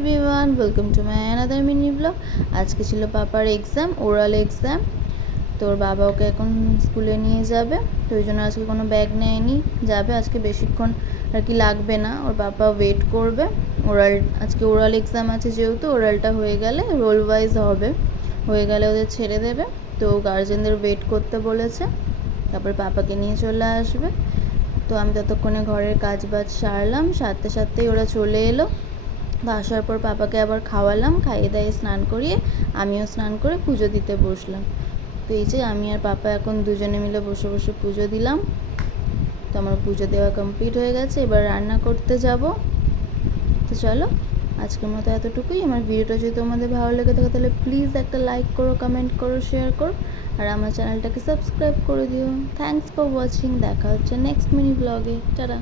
Everyone, welcome to my another mini blog. আজকে ছিল পাপার এক্সাম, ওরাল এক্সাম। তোর বাবা ওকে এখন স্কুলে নিয়ে যাবে, তো ওই জন্য আজকে কোনো ব্যাগ নেয়নি। যাবে আজকে, বেশিক্ষণ আর কি লাগবে না, ওর বাবা ওয়েট করবে। আজকে ওরাল এক্সাম আছে, যেহেতু ওরালটা হয়ে গেলে রোল ওয়াইজ হবে, হয়ে গেলে ওদের ছেড়ে দেবে। তো গার্জেনদের ওয়েট করতে বলেছে, তারপর পাপাকে নিয়ে চলে আসবে। তো আমি ততক্ষণে ঘরের কাজ বাজ সারলাম, সারতে সারতেই ওরা চলে এলো। তো আসার পর পাপাকে আবার খাওয়ালাম, খাইয়ে দাইয়ে স্নান করিয়ে আমিও স্নান করে পুজো দিতে বসলাম। তো এই যে আমি আর পাপা এখন দুজনে মিলে বসে বসে পুজো দিলাম। তো আমার পুজো দেওয়া কমপ্লিট হয়ে গেছে, এবার রান্না করতে যাব। তো চলো, আজকের মতো এতটুকুই। আমার ভিডিওটা যদি তোমাদের ভালো লেগে থাকে তাহলে প্লিজ একটা লাইক করো, কমেন্ট করো, শেয়ার করো, আর আমার চ্যানেলটাকে সাবস্ক্রাইব করে দিও। Thanks for watching. দেখা হচ্ছে নেক্সট মিনি ব্লগে। টাটা।